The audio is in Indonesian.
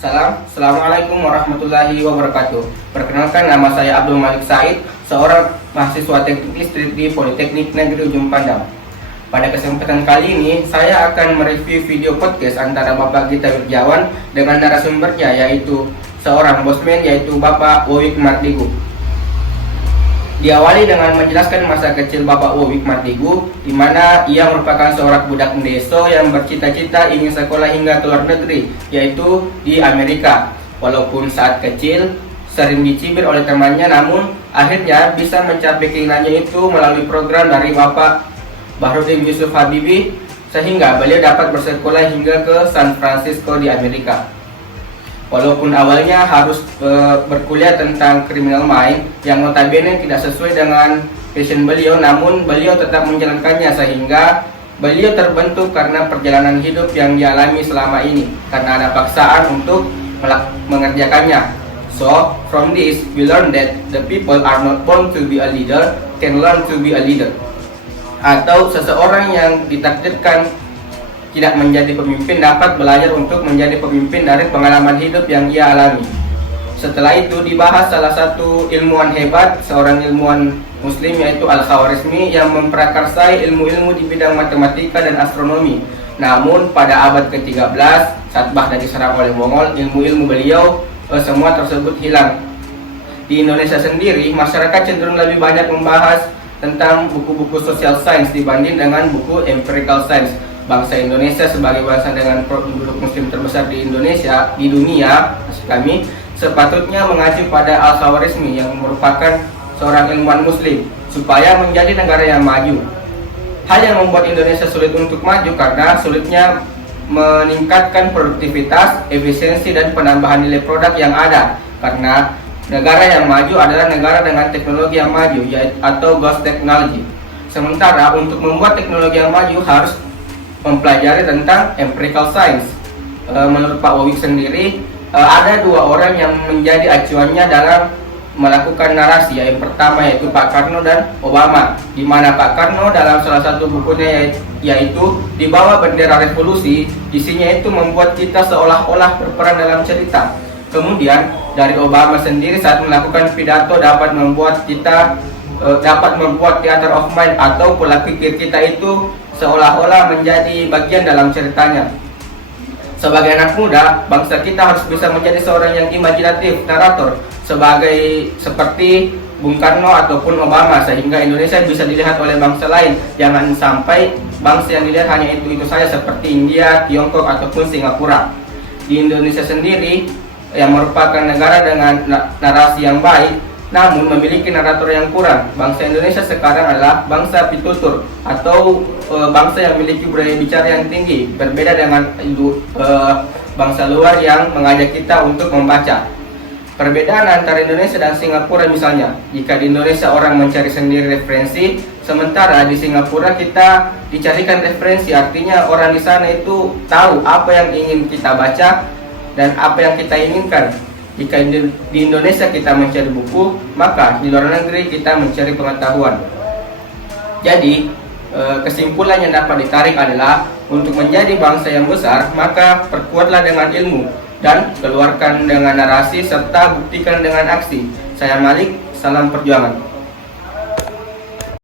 Assalamualaikum warahmatullahi wabarakatuh. Perkenalkan, nama saya Abdul Malik Said, seorang mahasiswa teknik listrik di Politeknik Negeri Ujung Pandang. Pada kesempatan kali ini, saya akan mereview video podcast antara Bapak Gita Wirjawan dengan narasumbernya, yaitu seorang bosman, yaitu Bapak Wowik Mardigu. Diawali dengan menjelaskan masa kecil Bapak Wowik Mardigu, di mana ia merupakan seorang budak ndeso yang bercita-cita ingin sekolah hingga ke luar negeri, yaitu di Amerika. Walaupun saat kecil sering dicibir oleh temannya, namun akhirnya bisa mencapai keinginannya itu melalui program dari Bapak Bahrudin Yusuf Habibie, sehingga beliau dapat bersekolah hingga ke San Francisco di Amerika. Walaupun awalnya harus berkuliah tentang criminal mind yang notabene tidak sesuai dengan passion beliau, namun beliau tetap menjalankannya sehingga beliau terbentuk karena perjalanan hidup yang dialami selama ini, karena ada paksaan untuk mengerjakannya. So, from this we learn that the people are not born to be a leader, can learn to be a leader. Atau seseorang yang ditakdirkan tidak menjadi pemimpin dapat belajar untuk menjadi pemimpin dari pengalaman hidup yang ia alami. Setelah itu dibahas salah satu ilmuwan hebat, seorang ilmuwan muslim, yaitu Al-Khawarizmi, yang memprakarsai ilmu-ilmu di bidang matematika dan astronomi. Namun pada abad ke-13 saat Baghdad diserang oleh Mongol, ilmu-ilmu beliau semua tersebut hilang. Di Indonesia sendiri, masyarakat cenderung lebih banyak membahas tentang buku-buku social science dibanding dengan buku empirical science. Bangsa Indonesia sebagai bangsa dengan penduduk muslim terbesar di Indonesia, di dunia, maksud kami, sepatutnya mengacu pada Al-Khawarizmi yang merupakan seorang ilmuwan muslim supaya menjadi negara yang maju. Hal yang membuat Indonesia sulit untuk maju karena sulitnya meningkatkan produktivitas, efisiensi, dan penambahan nilai produk yang ada. Karena negara yang maju adalah negara dengan teknologi yang maju, atau growth technology. Sementara untuk membuat teknologi yang maju harus mempelajari tentang empirical science. Menurut Pak Wowik sendiri, ada dua orang yang menjadi acuannya dalam melakukan narasi. Yang pertama yaitu Pak Karno dan Obama, di mana Pak Karno dalam salah satu bukunya yaitu Di Bawah Bendera Revolusi, isinya itu membuat kita seolah-olah berperan dalam cerita. Kemudian dari Obama sendiri saat melakukan pidato dapat membuat theater of mind, atau pola pikir kita itu seolah-olah menjadi bagian dalam ceritanya. Sebagai anak muda, bangsa kita harus bisa menjadi seorang yang imajinatif, narator, seperti Bung Karno ataupun Obama, sehingga Indonesia bisa dilihat oleh bangsa lain. Jangan sampai bangsa yang dilihat hanya itu saja, seperti India, Tiongkok, ataupun Singapura. Di Indonesia sendiri, yang merupakan negara dengan narasi yang baik, namun memiliki narator yang kurang. Bangsa Indonesia sekarang adalah bangsa pitutur, atau bangsa yang memiliki budaya bicara yang tinggi, berbeda dengan bangsa luar yang mengajak kita untuk membaca. Perbedaan antara Indonesia dan Singapura misalnya, jika di Indonesia orang mencari sendiri referensi, sementara di Singapura kita dicarikan referensi, artinya orang di sana itu tahu apa yang ingin kita baca dan apa yang kita inginkan. Jika di Indonesia kita mencari buku, maka di luar negeri kita mencari pengetahuan. Jadi, kesimpulan yang dapat ditarik adalah untuk menjadi bangsa yang besar, maka perkuatlah dengan ilmu dan keluarkan dengan narasi serta buktikan dengan aksi. Saya Malik, salam perjuangan.